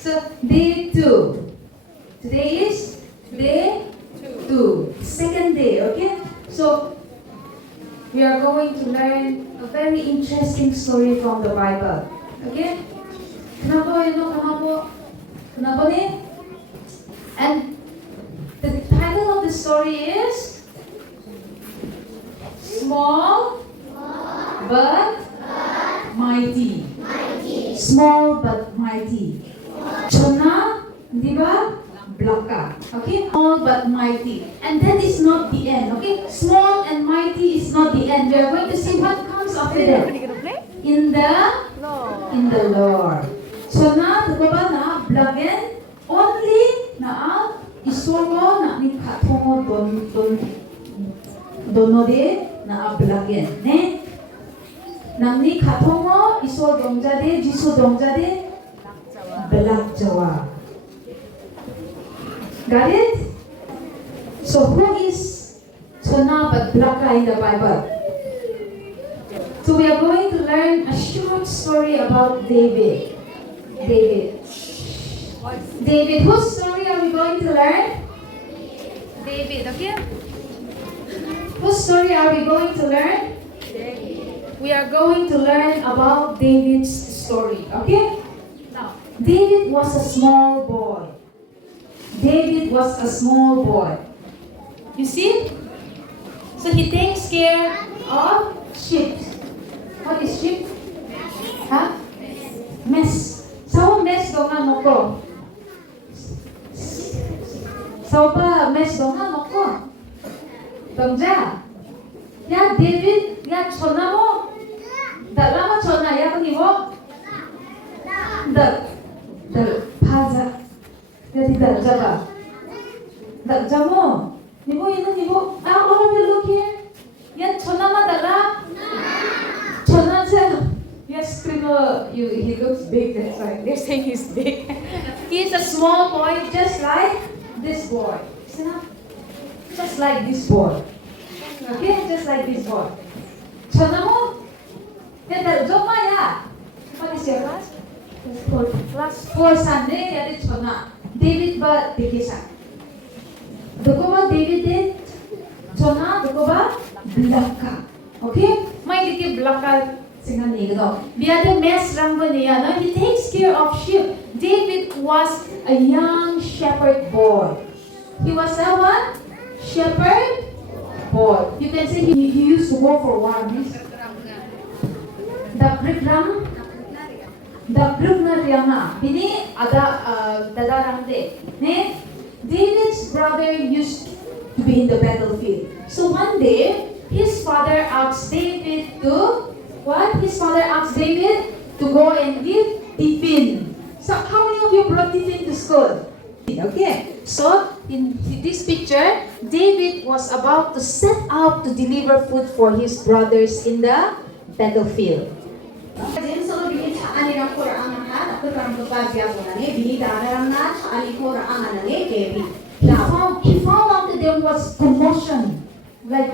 So day 2. Today is day 2. Second day, okay? So we are going to learn a very interesting story from the Bible. Okay? Kenapa nih? And the title of the story is Small but Mighty. Small but mighty. Chona, di ba? Blaka. Okay? Small but mighty. And that is not the end. Okay? Small and mighty is not the end. We are going to see what comes after that. In the Lord. Chona, di ba na? Blagen. Only na isolmo na ni katongo donode na blagen. Ne? Namni katongo isol dongjade jiso dongjade belak jawa. Got it? So who is Chona but Blaka in the Bible? So we are going to learn a short story about David. David, whose story are we going to learn? David, okay? Whose story are we going to learn? We are going to learn about David's story, okay? Now, David was a small boy. You see? So he takes care of sheep. What is sheep? Huh? Mess. Sao mess dong nga noko? Sao ba mess dong nga noko? Dongja. Ya David, ya chona mo. Dala mo chona ya kani mo. The paza. Jadi darjaba. Darjamo. Nibo ino nibo. All of you look here. Ya chona ma dala. Chona se. Yes, he looks big. That's why they're saying he's big. He's a small boy, just like this boy. Just like this boy. Okay, just like this boy. Chona mo. Ya darjama ya. What is your class? Class 4 Sunday. Ya di chona. David ba bikisan. Duko ba David din? Chona, duko ba? Blaka. Okay? May diki blaka singan ni gado. Biada mess lang ba niya, no? He takes care of sheep. David was a young shepherd boy. He was a what? Shepherd boy. You can say he used to go for war. Ini ada dadarang de. Ne? David's brother used to be in the battlefield. So one day, his father asked David to what? His father asked David to go and give tiffin. So how many of you brought tiffin to school? Okay. So in this picture, David was about to set out to deliver food for his brothers in the battlefild. He found out that there was commotion. Like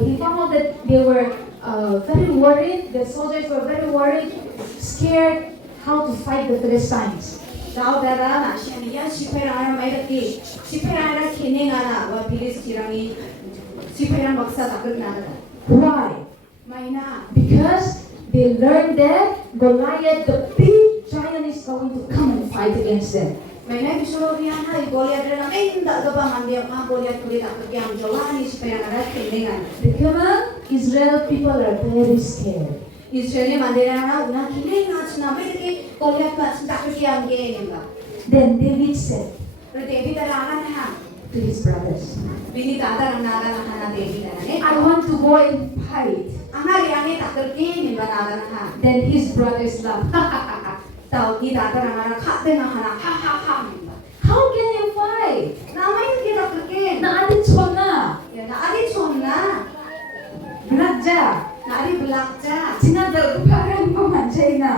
he found out that they were very worried. The soldiers were very worried, scared how to fight the Philistines. Why? Because they learned that Goliath, the big giant, is going to come and fight against them. Because Israel people are very scared. Then David said to his brothers, I want to go and fight. Then his brothers laughed. How can you fight? Naadi chona. Blakja. Sina dal paran pamanjay na.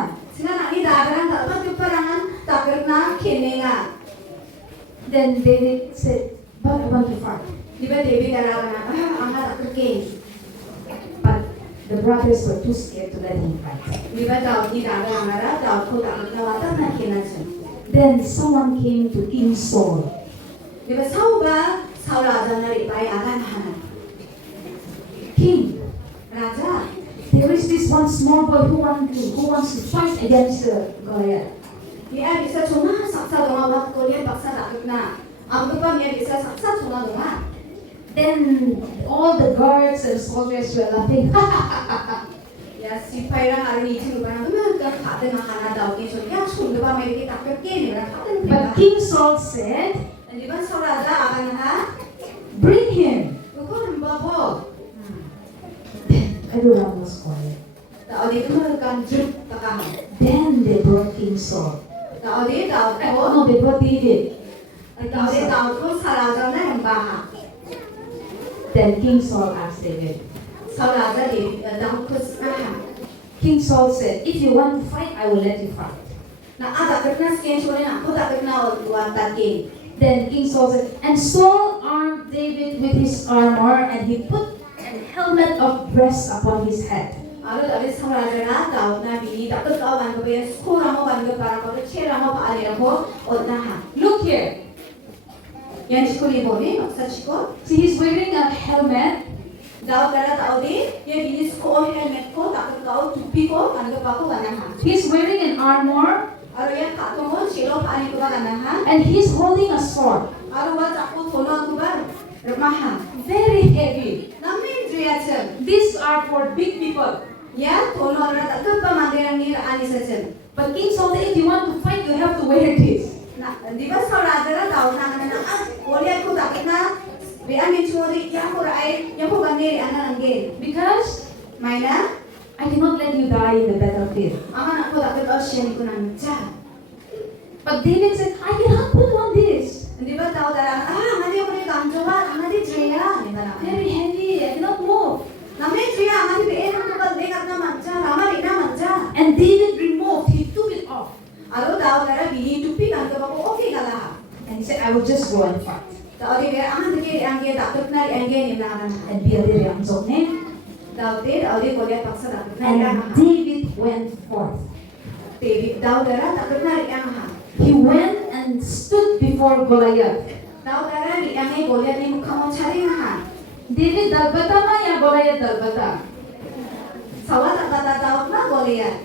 Then David said, but I want to fight. But the brothers were too scared to let him fight. Then someone came to King Saul. Diba Saul ba? Saul raja na rin agan hana. King, Raja. there is this one small boy who wants to fight against Goliath. Dia bisa cuma saksa donga wat Goliath baksa dakut na. Ang pa dia bisa saksa cuma donga. Then all the guards and soldiers were laughing. Ya sipai ra hari ni chung ba na ka khade na hana daw ki so ya chung ba mai ki takut ke ni ra khade ni. But King Saul said, Diba Saul raja agan ha? bring him. Ko rimba bo. Everyone was quiet. Ta odi tu kan jup takah. Then they brought King Saul. Ta odi daw ko. No, they brought David. Ta odi daw ko sa raja na rimba ha. Then King Saul asked David. Saul raja di daw ko sa. King Saul said, if you want to fight, I will let you fight. Na ada kerna skin chore na ko ta kerna wa ta ke. Then King Saul said, and Saul armed David with his armor, and he put a helmet of brass upon his head. Aru abi Saul raja na daw na bi takut ka wan ko be ko ramo ban ko para ko che ramo pa ali ko odna ha. Look here. Yan chikoli boni noksa chiko. See, he's wearing a helmet. Daw kara daw di ye binis ko helmet ko takut ka tupi ko an ko pa ko wana ha. He's wearing an armor, Aru yan kato mo chilo pa ani ko ba wana ha. and he's holding a sword. Aru wa takut thono ko ba ramaha. Very heavy. Namin driya These are for big people. Ya thono ra takut pa mandirang ni ani sa chen. But King Saul said, if you want to fight, you have to wear this. Na di ba Saul raja ra daw na Goliath ko takut na be ani chori ya ko ai ya ko ganne ana nange. Because Maina I cannot let you die in the battlefield. ama ako takut ba siya ni ko nang cha. But David said, I cannot put on this. Di ba daw dara ngadi ko ni kamjowa ngadi driya ni dara. Very heavy. I cannot move. Namin driya ngadi be en ko bal dekat na mancha rama ina mancha. And David removed. He took it off. Aro daw dara bini tupi kan ko ko okay kala. And he said, I will just go and fight. Daw di be ang de ang ge takut na ang ge ni na. And be a very young name. Daw di Goliath paksa takut na And ang David went forth. David daw dara takut na ang ha. He went and stood before Goliath. Daw dara ni ang Goliath ni mukha mo chari ha. David dalbata ma ya Goliath dalbata? Sawa tak daw na Goliath.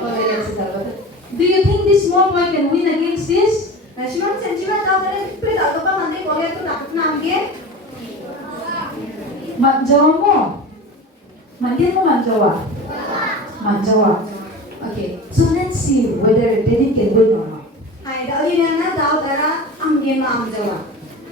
Goliath is dalbata. Do you think this small boy can win against this? Na siman sensiba daw dara pre daw pa mande Goliath ko takut na ang ge. Manjawa mo. Mandian mo manjawa. Manjawa. Okay. So let's see whether David can win or not. Hai daw ni na daw dara ang ge ma ang jawa.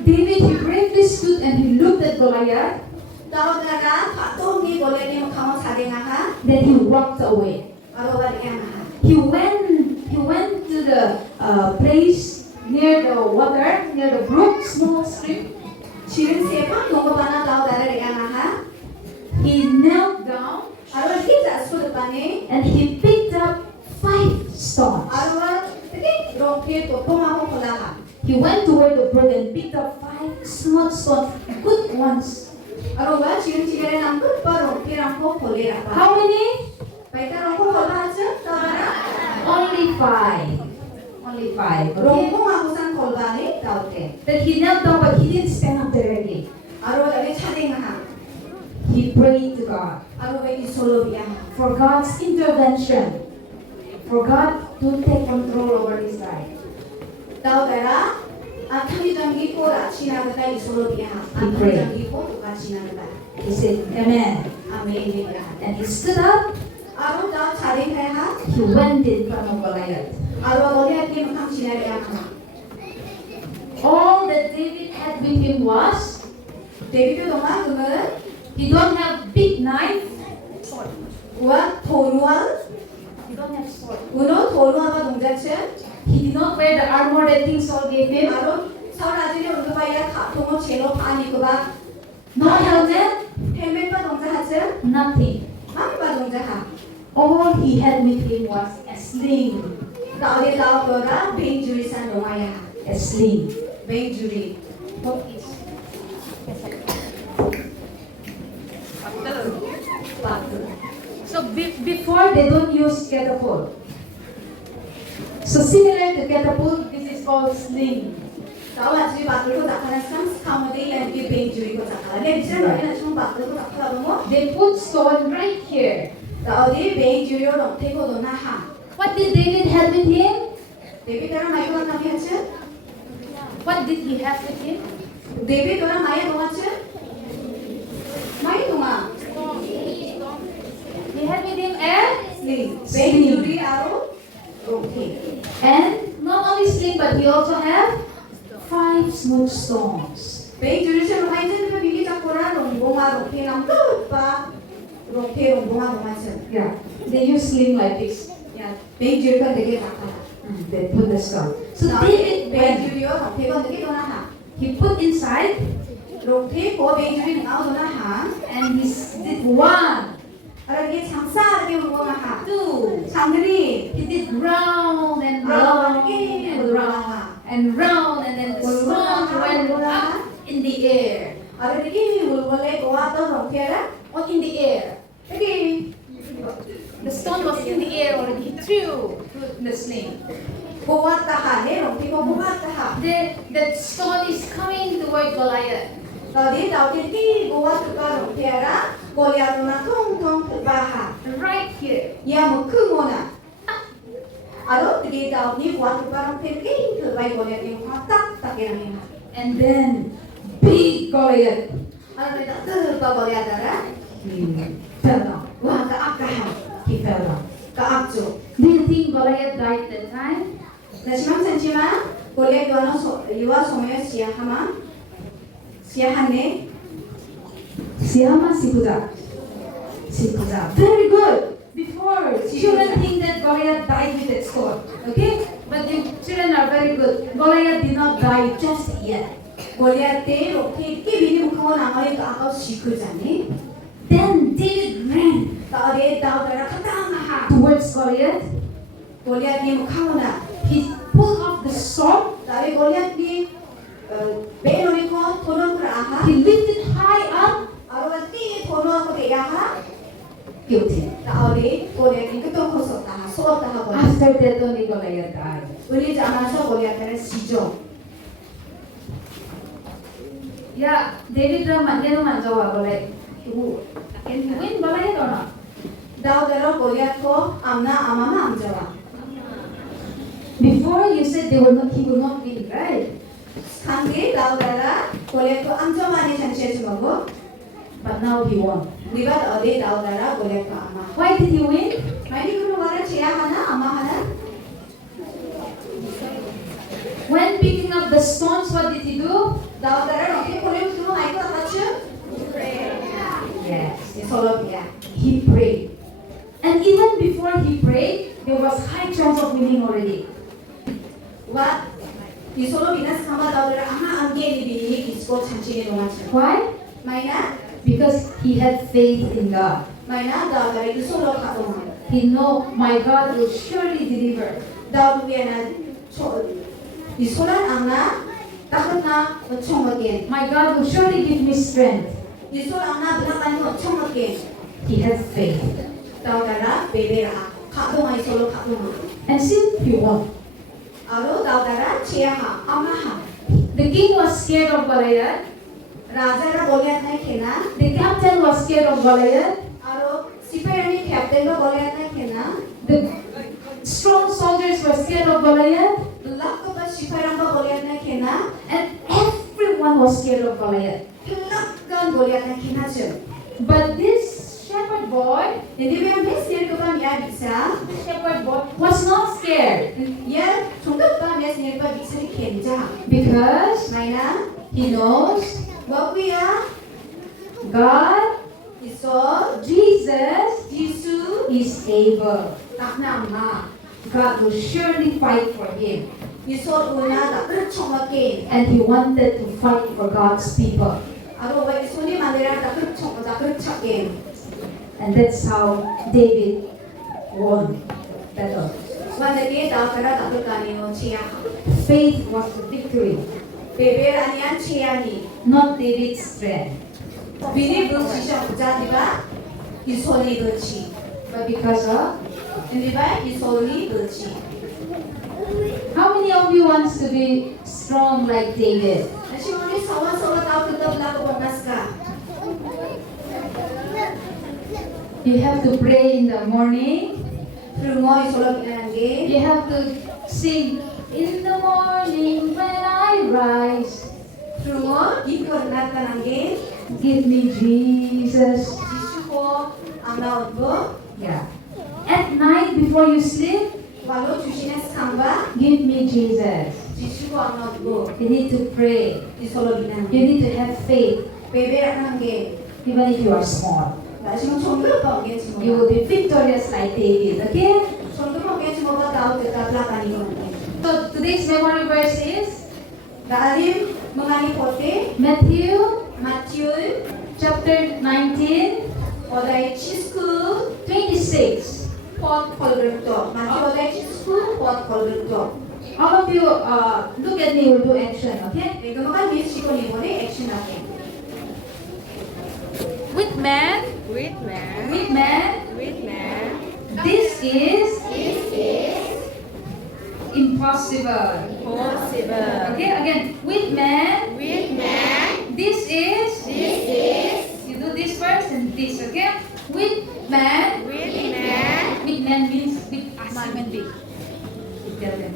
David, he bravely stood and he looked at Goliath. Daw dara patong ni Goliath ni mukha mo chari nga ha. Then he walked away. Aro ba yang ha. He went to the place near the water, near the brook, small stream. Chirin sepa tunggu bana daw dara yang ha. He knelt down Aro ki jasud pane. and he picked up 5 stones. Aro tadi roke to poma ko kola ha. He went toward the brook and picked up 5 small stones, good ones. Aro ba chirin chigare nam ko pa roke ram ko khole ra pa. How many? Paita roke ko kola acha dara. Only 5. Only 5. Roke Okay? ko ma kusan kolba ni daw te. Then he knelt down, but he didn't stand up there again. Aro dali chade nga ha. He prayed to God Aro ba ki solo biya. for God's intervention, for God to take control over his life. Daw dara athami jangi ko rachina ga ki solo biya. Athami jangi ko to rachina ga. He said, Amen. Amen ni biya. And he stood up. Aro daw chade nga ha. He went in front of Goliath. Aro Goliath ki makam china ya ha. All that David had with him was, David to ma gumer he don't have big knife. wa thonual He don't have sword. uno thonual ba dongjache. He did not wear the armor that King Saul gave him. Aro 사우라지니 우르바야 카통어 제로 파니고바 No helmet, 헬멧바 동자하츠 nothing. 마음바 동자하 All he had with him was a sling. 어디 나오더라 벤주리산 동아야 A sling. 벤주리 What is? 바트 So before they don't use catapult. So similar to catapult, this is called sling. Tahu aja bakal ko tak kalah sekarang kamu yang di benjuri ko tak kalah. Dia bisa nak cuma bakal ko tak kalah mo. They put stone right here. Tahu di benjuri orang teko tu nak ha. What did David have with him? David orang mai ko nak aja. What did he have with him? David orang mai ko aja. Mai tu mah. He had with him a Sling. Benjuri aru okay. and not only sling, but he also have 5 smooth stones. benjuri saya mai je tu bigi tak kurang rombongan okay nam tu pa. Okay rombongan macam. Yeah, they use sling like this. Ya, benjuri kan dege tak kalah. They put the stone. So Tahu David, when benjuri orang teko dege tu nak ha. he put inside, Roti ko benjuri nak tu nak ha. and he did 1, Ada dia 장사 dia mau nak ha. 2. 장들이 He did round and round round and round and round, and then the stones went up in the air. ada lagi boleh kuat tu roti ada. Or in the air. Jadi The stone was in the air already. He threw the sling. kuat tahan roti ko kuat tahan. The stone is coming toward Goliath. Tadi tahu jadi kuat tu roti ada. Goliath tu nak tong terbahar. Right here. Ya mukul mana. Ado jadi tahu ni kuat tu roti ni terbaik Goliath ni kuat tak kira ni. And then big Goliath. Ada dia terbaik Goliath ada. He fell down. Wah keakahan. He fell down. Keakju. Do you think Goliath died that time? Nasimam senchima Goliath dono yuwa somaya siyahanne Siyama Sibuda. Sibuda. Very good. Before, children think that Goliath died with that sword. Okay? But you children are very good. Goliath did not die just yet. Goliath te roti ke bini mukhawan amari keakau sikujani. Then David ran Taade tahu dara katang ha. towards Goliath. Goliath ni mukhawan na. He pulled off the sword. Taade Goliath ni belori ko thono kura ha. He lifted high up. Aro ti thono ko te ya ha. Guilty. Taade Goliath ni ketok khosok ta ha. So ta ha Goliath. After that only Goliath died. Uli zaman so Goliath na sijo. Yeah, David Manian Salsa Goliath. Can he win Goliath or not? Tahu dara Goliath ko amna amama amjawa. Before you said he will not win, right? Kange tahu dara Goliath ko amjawa ni chances mo. But now he won. Libat ade tahu dara Goliath ko ama. Why did he win? Maini kuno wara cia hana ama hana. When picking up the stones, what did he do? Tahu dara roti kuno kuno mai ko apacu. Yes. Solo dia. He prayed. And even before he prayed, there was high chance of winning already. What? Di solo binas sama tahu dara ama angge ni bini isko chanci ni rumah. Why? Maina Because he had faith in God. maina tahu dara di solo katong. He know my God will surely deliver. Tahu dia na di solo angna takut na chong again. My God will surely give me strength. Di solo angna belakan mo chong again. He had faith. Tahu dara bebera katong ai solo katong. And still he won. Aro tahu dara cia ha ama ha. The king was scared of Goliath. Raja ra Goliath nai khena. The captain was scared of Goliath. Aro sipai captain ra Goliath nai khena. The strong soldiers were scared of Goliath. Lakko ba sipai ra Goliath nai khena. And everyone was scared of Goliath. Lakkan Goliath nai khena je. But this shepherd boy, Jadi biar mesir ko ba ya bisa. the shepherd boy, was not scared. Ya chungkat ba mesir ba bisa ni khenja. Because Maina he knows bakuya God, iso Jesus, Jisu is able. takna ma. God will surely fight for him. Iso una ta kerchongake. And he wanted to fight for God's people. Aro ba iso ni mandera ta kerchake. And that's how David won battle. Wandake ta kara ta kani no chia. Faith was the victory, Beber anian chia ni. not David's strength. Bini berci siapa jadi ba? Isoli berci. But because of Ini ba isoli berci. How many of you wants to be strong like David? Asyong ni sawan-sawan tahu tetap laku naskah. You have to pray in the morning. Rumoi solok nange. You have to sing in the morning when I rise. Rumoi ikut nata nange. Give me Jesus. Jisu ko angna utbo. Yeah. At night before you sleep, Walau cucinya samba. give me Jesus. Jisu ko angna utbo. You need to pray. Di solok nange. You need to have faith, Bebe nange. even if you are small. Asyong chongdo pa ge You will be victorious like David. Okay? Chongdo pa ge cuma tahu tetap lakan ini. So today's memory verse is Dalim mengani pote Matthew Matthew chapter 19, odai chisku 26. pot kolberto. Matthew odai chisku pot kolberto. All of you look at me, we'll do action, okay? Ego makan bis chiko ni mone action ake. With man, With man, this is impossible. possible. Okay, again, with man, With man, this is, you do this first and this, okay? With man means with us human being. Tell them.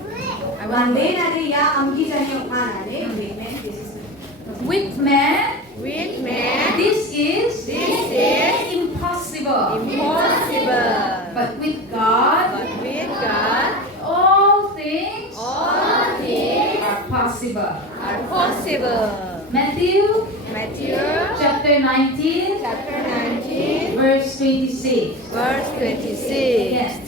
One day nade ya amgi jani mana ne man this is. With man, with man, this is impossible. impossible. But with God, But with God, all things all things are possible. are possible. Matthew Matthew chapter 19, chapter 19, verse 26. verse 26. Yes.